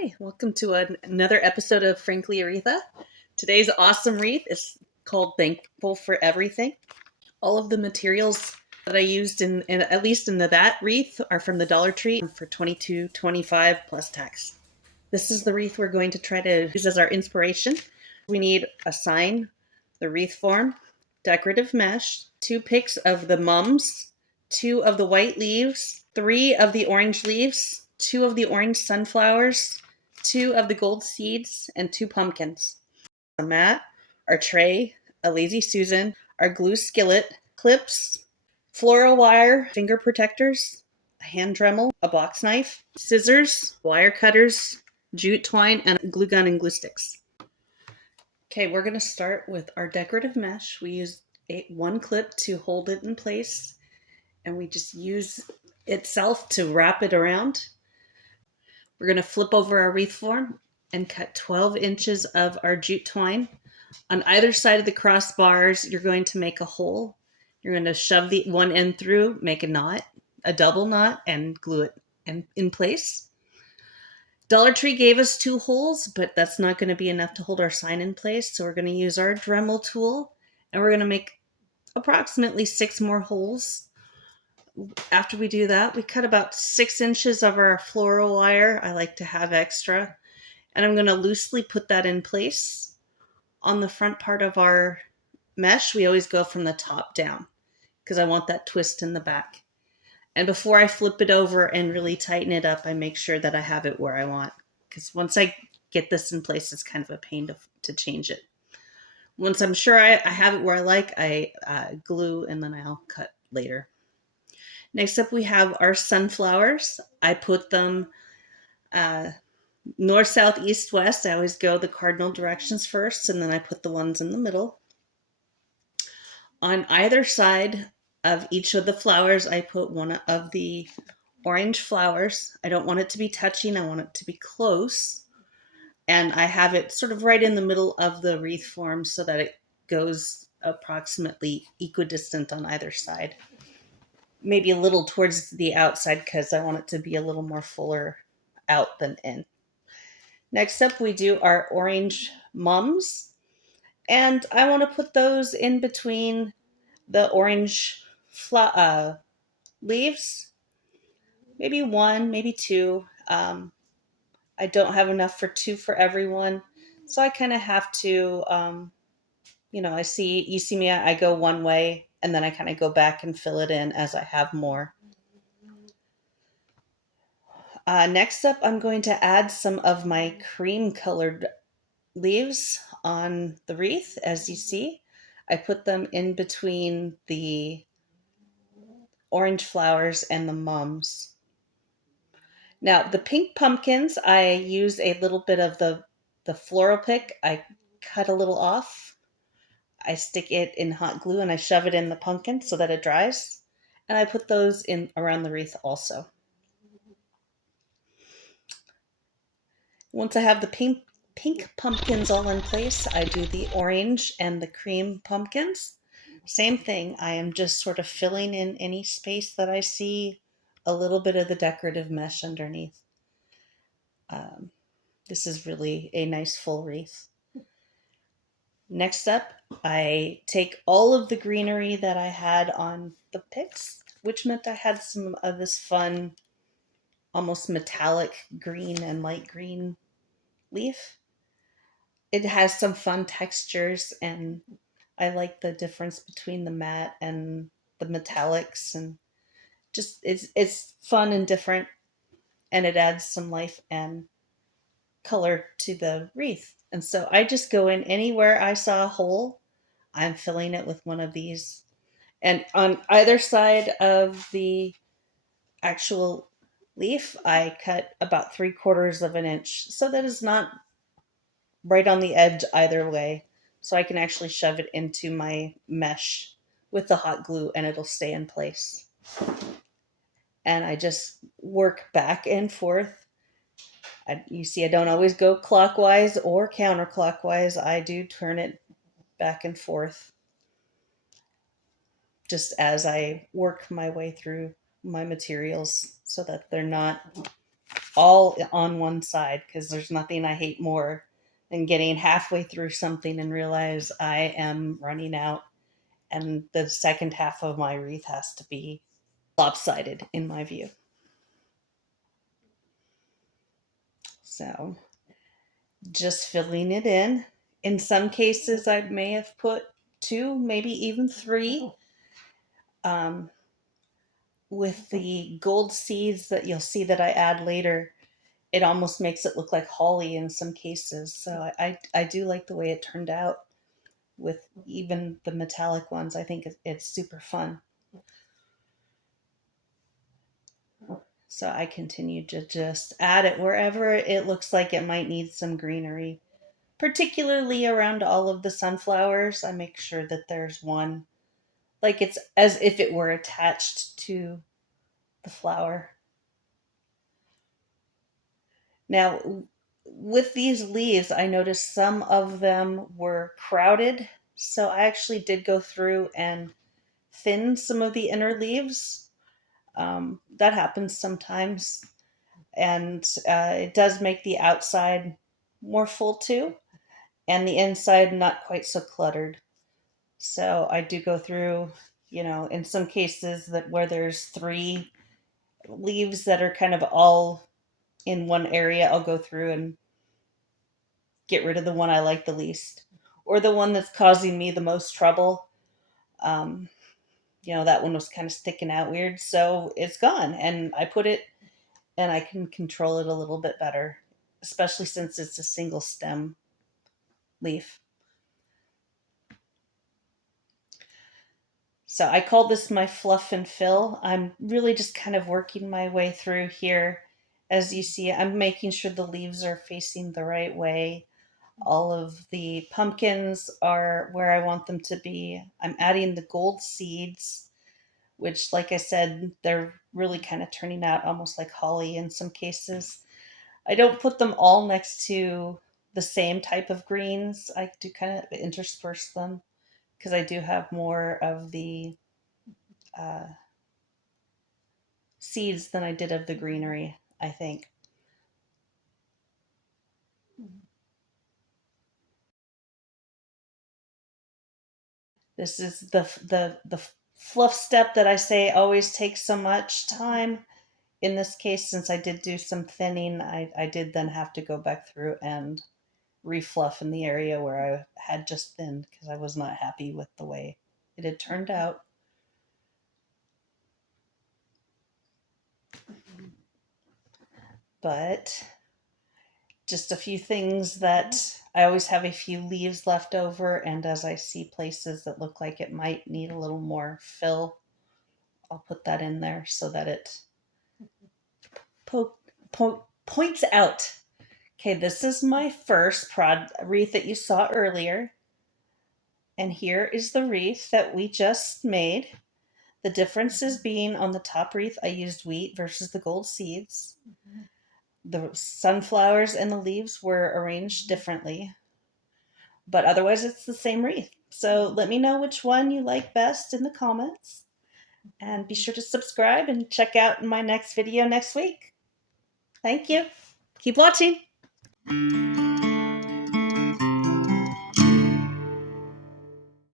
Hi, welcome to another episode of Frankly Aretha. Today's awesome wreath is called Thankful for Everything. All of the materials that I used in at least in that wreath are from the Dollar Tree for $22.25 plus tax. This is the wreath we're going to try to use as our inspiration. We need a sign, the wreath form, decorative mesh, 2 picks of the mums, 2 of the white leaves, 3 of the orange leaves, 2 of the orange sunflowers, 2 of the gold seeds, and 2 pumpkins. A mat, our tray, a Lazy Susan, our glue skillet, clips, floral wire, finger protectors, a hand Dremel, a box knife, scissors, wire cutters, jute twine, and glue gun and glue sticks. Okay, we're going to start with our decorative mesh. We use one clip to hold it in place, and we just use itself to wrap it around. We're going to flip over our wreath form and cut 12 inches of our jute twine. On either side of the crossbars, you're going to make a hole. You're going to shove the one end through, make a knot, a double knot, and glue it in place. Dollar Tree gave us 2 holes, but that's not going to be enough to hold our sign in place. So we're going to use our Dremel tool, and we're going to make approximately 6 more holes. After we do that, we cut about 6 inches of our floral wire. I like to have extra. And I'm going to loosely put that in place. On the front part of our mesh, we always go from the top down because I want that twist in the back. And before I flip it over and really tighten it up, I make sure that I have it where I want. Because once I get this in place, it's kind of a pain to change it. Once I'm sure I have it where I like, I glue and then I'll cut later. Next up, we have our sunflowers. I put them north, south, east, west. I always go the cardinal directions first, and then I put the ones in the middle. On either side of each of the flowers, I put one of the orange flowers. I don't want it to be touching. I want it to be close. And I have it sort of right in the middle of the wreath form so that it goes approximately equidistant on either side. Maybe a little towards the outside because I want it to be a little more fuller out than in. Next up, we do our orange mums. And I want to put those in between the orange leaves. Maybe 1, maybe 2. I don't have enough for 2 for everyone. So I kind of have to, you see me, I go one way and then I kind of go back and fill it in as I have more. Next up, I'm going to add some of my cream colored leaves on the wreath. As you see, I put them in between the orange flowers and the mums. Now, the pink pumpkins, I use a little bit of the floral pick. I cut a little off. I stick it in hot glue and I shove it in the pumpkin so that it dries. And I put those in around the wreath also. Once I have the pink pumpkins all in place, I do the orange and the cream pumpkins. Same thing. I am just sort of filling in any space that I see a little bit of the decorative mesh underneath. This is really a nice full wreath. Next up, I take all of the greenery that I had on the picks, which meant I had some of this fun, almost metallic green and light green leaf. It has some fun textures, and I like the difference between the matte and the metallics, and just it's fun and different, and it adds some life and color to the wreath. And so I just go in anywhere I saw a hole, I'm filling it with one of these. And on either side of the actual leaf, I cut about 3/4 of an inch so that it's not right on the edge either way. So I can actually shove it into my mesh with the hot glue and it'll stay in place. And I just work back and forth. You see, I don't always go clockwise or counterclockwise. I do turn it back and forth just as I work my way through my materials so that they're not all on one side, because there's nothing I hate more than getting halfway through something and realize I am running out, and the second half of my wreath has to be lopsided in my view. So just filling it in. In some cases, I may have put two, maybe even three. With the gold seeds that you'll see that I add later, it almost makes it look like holly in some cases. So I do like the way it turned out with even the metallic ones. I think it's super fun. So I continue to just add it wherever it looks like it might need some greenery, particularly around all of the sunflowers. I make sure that there's one, like it's as if it were attached to the flower. Now, with these leaves, I noticed some of them were crowded. So I actually did go through and thin some of the inner leaves. That happens sometimes. And it does make the outside more full too, and the inside not quite so cluttered. So I do go through, in some cases that where there's three leaves that are kind of all in one area, I'll go through and get rid of the one I like the least, or the one that's causing me the most trouble. Um, that one was kind of sticking out weird, so it's gone, and I put it, and I can control it a little bit better, especially since it's a single stem leaf. So I call this my fluff and fill. I'm really just kind of working my way through here. As you see, I'm making sure the leaves are facing the right way. All of the pumpkins are where I want them to be. I'm adding the gold seeds, which, like I said, they're really kind of turning out almost like holly in some cases. I don't put them all next to the same type of greens. I do kind of intersperse them because I do have more of the uh, seeds than I did of the greenery, I think. This is the fluff step that I say always takes so much time. In this case, since I did do some thinning, I did then have to go back through and refluff in the area where I had just thinned because I was not happy with the way it had turned out. But just a few things that I always have a few leaves left over, and as I see places that look like it might need a little more fill, I'll put that in there so that it points out. Okay, this is my first prod wreath that you saw earlier, and here is the wreath that we just made. The differences being on the top wreath, I used wheat versus the gold seeds. The sunflowers and the leaves were arranged differently, but otherwise it's the same wreath. So let me know which one you like best in the comments, and be sure to subscribe and check out my next video next week. Thank you. Keep watching.